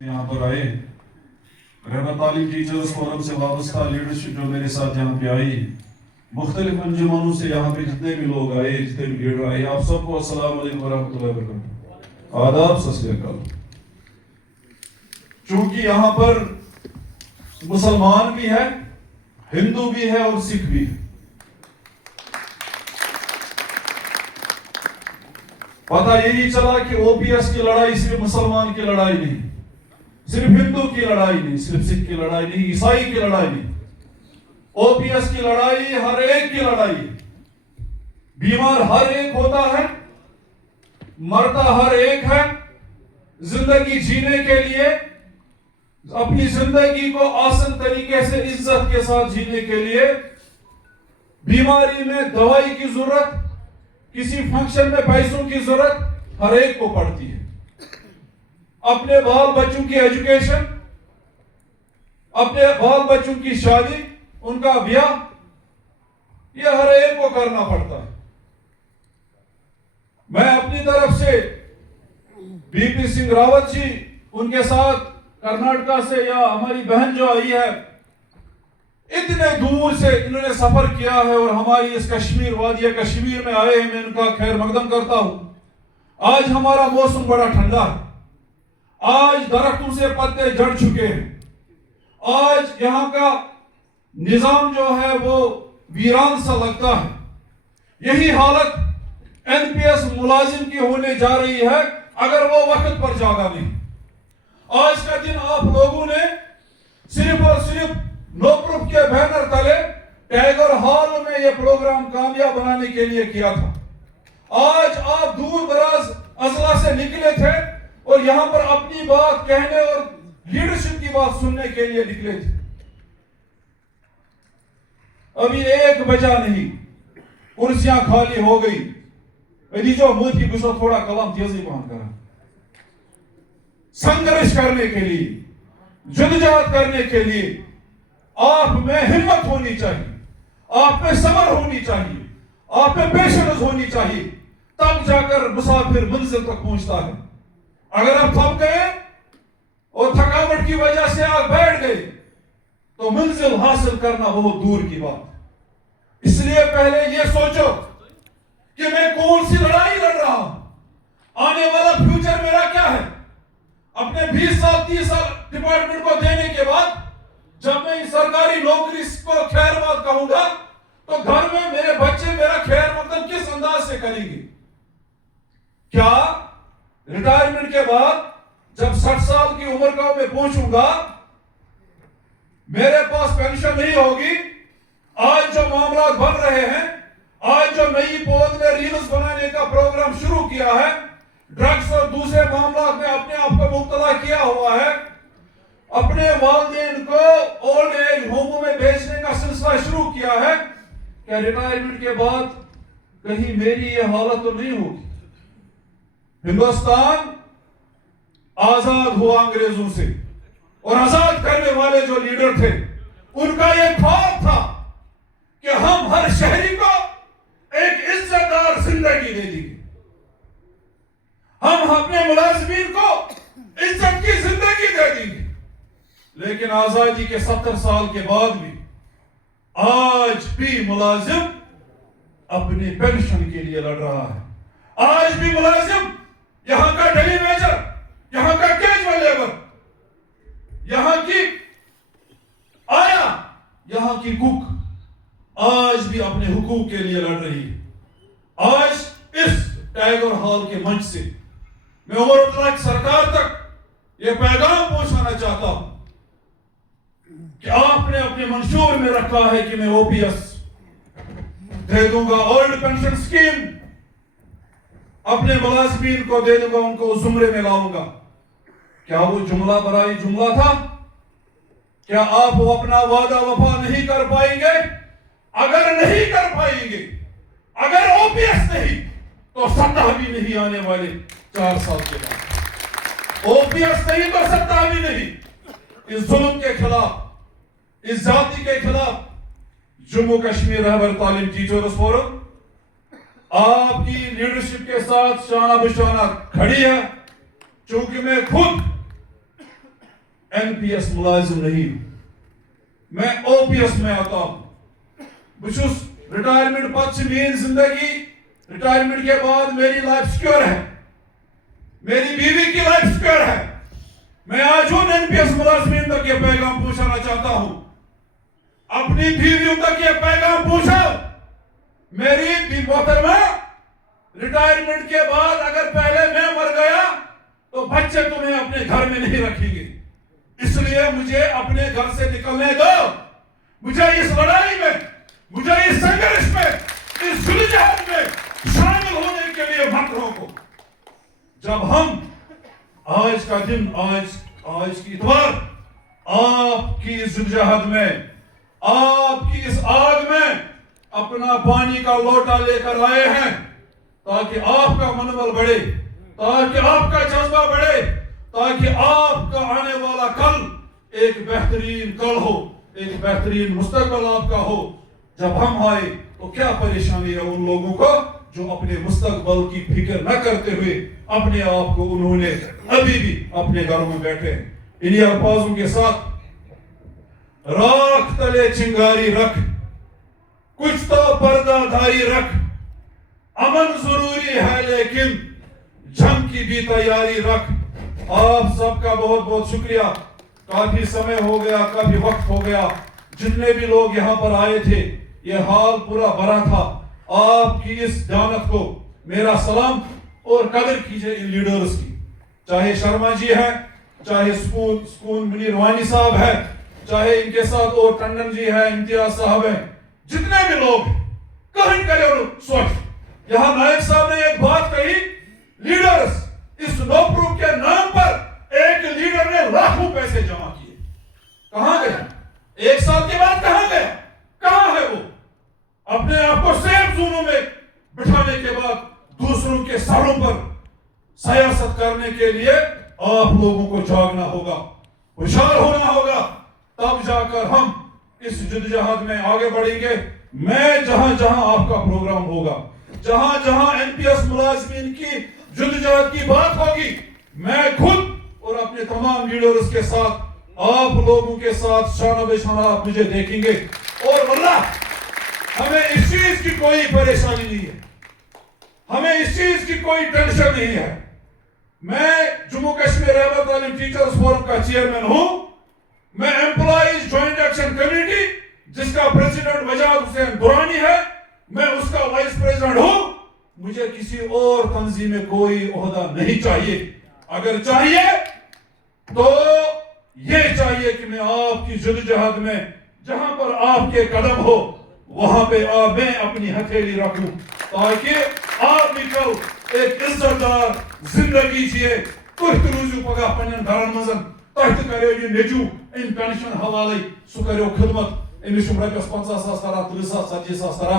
यहाँ पर आए रहमत तालीम टीचर्स फोरम से वाबस्ता लीडरशिप जो मेरे साथ यहाँ पे आई, मुख्तलिफ अंजुमनों से यहाँ पे जितने भी लोग आए, जितने भी लीडर आए, आप सबको अस्सलाम वालेकुम वरहमतुल्लाहि वबरकातुहू, आदाब, सत श्री अकाल। चूंकि यहाँ पर मुसलमान भी है, हिंदू भी है और सिख भी है। पता यही चला कि ओपीएस की लड़ाई सिर्फ मुसलमान की लड़ाई नहीं, सिर्फ हिंदू की लड़ाई नहीं, सिर्फ सिख की लड़ाई नहीं, ईसाई की लड़ाई नहीं, ओपीएस की लड़ाई हर एक की लड़ाई। बीमार हर एक होता है, मरता हर एक है। जिंदगी जीने के लिए, अपनी जिंदगी को आसान तरीके से इज्जत के साथ जीने के लिए बीमारी में दवाई की जरूरत, किसी फंक्शन में पैसों की जरूरत हर एक को पड़ती है। अपने बाल बच्चों की एजुकेशन, अपने बाल बच्चों की शादी, उनका ब्याह, यह हर एक को करना पड़ता है। मैं अपनी तरफ से बीपी सिंह रावत जी, उनके साथ कर्नाटका से या हमारी बहन जो आई है, इतने दूर से इन्होंने सफर किया है और हमारी इस कश्मीर, वादिया कश्मीर में आए हैं। मैं उनका खैर मकदम करता हूं। आज हमारा मौसम बड़ा ठंडा है, आज दरख्तों से पत्ते झड़ चुके हैं, आज यहाँ का निजाम जो है वो वीरान सा लगता है। यही हालत एनपीएस मुलाजिम की होने जा रही है अगर वो वक्त पर जागा नहीं। आज का दिन आप लोगों ने सिर्फ और सिर्फ नो प्रूफ के बैनर तले टैगोर हॉल में यह प्रोग्राम कामयाब बनाने के लिए किया था। आज आप दूर दराज अजला से निकले थे और यहां पर अपनी बात कहने और लीडरशिप की बात सुनने के लिए निकले थे। अभी 1 बजा नहीं, कुर्सियां खाली हो गई। जो मोदी गुस्सा थोड़ा कलम तेजी बांध करा, संघर्ष करने के लिए, जद्दोजहद करने के लिए आप में हिम्मत होनी चाहिए, आप में सब्र होनी चाहिए, आप में पेशेंस होनी चाहिए, तब जाकर मुसाफिर मंजिल तक पहुंचता है। अगर आप थक गए और थकावट की वजह से आप बैठ गए तो मंजिल हासिल करना बहुत दूर की बात। इसलिए पहले यह सोचो कि मैं कौन सी लड़ाई लड़ रहा हूं, आने वाला फ्यूचर मेरा क्या है। अपने 20 साल 30 साल डिपार्टमेंट को देने के बाद जब मैं इस सरकारी नौकरी को खैर बात कहूंगा तो घर में मेरे बच्चे मेरा खैर मकदम किस अंदाज से करेंगे। क्या रिटायरमेंट के बाद जब 60 साल की उम्र का मैं पहुंचूंगा मेरे पास पेंशन नहीं होगी। आज जो मामला बन रहे हैं, आज जो नई पौध ने रील्स बनाने का प्रोग्राम शुरू किया है, ड्रग्स और दूसरे मामला में अपने आप को मुब्तला किया हुआ है, अपने वालिदैन को ओल्ड एज होमों में भेजने का सिलसिला शुरू किया है, क्या रिटायरमेंट के बाद कहीं मेरी ये हालत तो नहीं होगी। हिंदुस्तान आजाद हुआ अंग्रेजों से, और आजाद करने वाले जो लीडर थे उनका यह ख्वाब था कि हम हर शहरी को एक इज्जतदार जिंदगी दे देंगे, हम अपने मुलाजिमीन को इज्जत की जिंदगी दे देंगे। लेकिन आजादी के 70 साल के बाद भी आज भी मुलाजिम अपनी पेंशन के लिए लड़ रहा है। आज भी मुलाजिम, यहां का डेली वेजर, यहां का कैजुअल लेबर, यहां की आया, यहां की कुक आज भी अपने हुकूक के लिए लड़ रही है। आज इस टैगोर हॉल के मंच से मैं उमर सरकार तक यह पैगाम पहुंचाना चाहता हूं कि आपने अपने मंशूर में रखा है कि मैं ओपीएस दे दूंगा, ओल्ड पेंशन स्कीम अपने मुलाजिमीन को दे दूंगा, उनको उस जुमरे में लाऊंगा। क्या वो जुमला बराई जुमला था? क्या आप वो अपना वादा वफा नहीं कर पाएंगे? अगर नहीं कर पाएंगे, अगर ओपीएस नहीं तो सत्ता भी नहीं आने वाले 4 साल के बाद। ओपीएस नहीं तो सत्ता भी नहीं। इस जुल्म के खिलाफ, इस जाति के खिलाफ जम्मू कश्मीर रहबर तालीम टीचर्स फोरम आपकी लीडरशिप के साथ शाना बशाना खड़ी है। चूंकि मैं खुद NPS मुलाजिम नहीं हूं, मैं OPS में आता हूं। बुछुस रिटायरमेंट पद मेरी जिंदगी, रिटायरमेंट के बाद मेरी लाइफ सिक्योर है, मेरी बीवी की लाइफ सिक्योर है। मैं आज उन NPS मुलाजिमीन तक ये पैगाम पहुंचाना चाहता हूं, अपनी बीवियों तक ये पैगाम पहुंचाओ। मेरी भी मोहतरमा, रिटायरमेंट के बाद अगर पहले मैं मर गया तो बच्चे तुम्हें अपने घर में नहीं रखेंगे, इसलिए मुझे अपने घर से निकलने दो। मुझे इस लड़ाई में, मुझे इस संघर्ष में, इस जुल्म में शामिल होने के लिए मत रोको। जब हम आज का दिन, आज की इतवार आपकी इस जुल्म में, आपकी इस आग में अपना पानी का लोटा लेकर आए हैं, ताकि आपका मनोबल बढ़े, ताकि आपका जज्बा बढ़े, ताकि आपका आने वाला कल एक बेहतरीन कल हो, एक बेहतरीन मुस्तकबल आपका हो। जब हम आए तो क्या परेशानी है उन लोगों को जो अपने मुस्तकबल की फिक्र न करते हुए अपने आप को उन्होंने अभी भी अपने घरों में बैठे हैं। इन्हीं अल्फाजों के साथ, राख तले चिंगारी रख, कुछ तो पर्दाधारी रख, अमन जरूरी है लेकिन जंग की भी तैयारी रख। आप सबका बहुत बहुत शुक्रिया। काफी समय हो गया, काफी वक्त हो गया, जितने भी लोग यहाँ पर आए थे, ये हाल पूरा भरा था। आपकी इस जानत को मेरा सलाम और कदर कीजिए इन लीडर्स की, चाहे शर्मा जी है, चाहे सुकून मुनीर वानी साहब है, चाहे इनके साथ और टंडन जी है, इम्तियाज साहब है, जितने भी लोग कहीं करे सोच। यहाँ नायक साहब ने एक बात कही, लीडर्स, इस नो प्रूफ के नाम पर एक लीडर ने लाखों पैसे जमा किए, कहां गया? एक साल के बाद कहां गया? कहां है वो? अपने आप को सेफ जोनों में बिठाने के बाद दूसरों के सरों पर सियासत करने के लिए आप लोगों को जागना होगा, होशियार होना होगा, तब जाकर हम इस जद्दोजहद में आगे बढ़ेंगे। मैं जहां जहां आपका प्रोग्राम होगा, जहां जहां NPS मुलाजिमीन की जद्दोजहद की बात होगी, मैं खुद और अपने तमाम लीडर्स के साथ, आप लोगों के साथ शाना बेशाना आप मुझे देखेंगे। और वल्लाह हमें इस चीज की कोई परेशानी नहीं है, हमें इस चीज की कोई टेंशन नहीं है। मैं जम्मू कश्मीर रहमत तालीम टीचर्स फोरम का चेयरमैन हूं, मैं एम्प्लॉइज ज्वाइंट एक्शन कमेटी जिसका प्रेसिडेंट वजाद हुसैन दुरानी है, मैं उसका वाइस प्रेसिडेंट हूं। मुझे किसी और तंजीम में कोई ओहदा नहीं चाहिए। अगर चाहिए तो ये चाहिए कि मैं आपकी जद्दोजहद में जहां पर आपके कदम हो वहां पे मैं अपनी हथेली रखूं, ताकि आप भी कल एक इज्जतदार जिंदगी जिए। तुह रूजू पगह पन्न घरन मज, तुह करो ये नेचू इन पेंशन हवाले, सह करो खिदमत, अमिस रपस 50,000 तरह, 30,000, 40,000 तरह,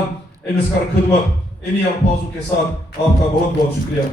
अमिस कर खिदमत। इन्हीं अल्फाजों के साथ आपका बहुत बहुत शुक्रिया।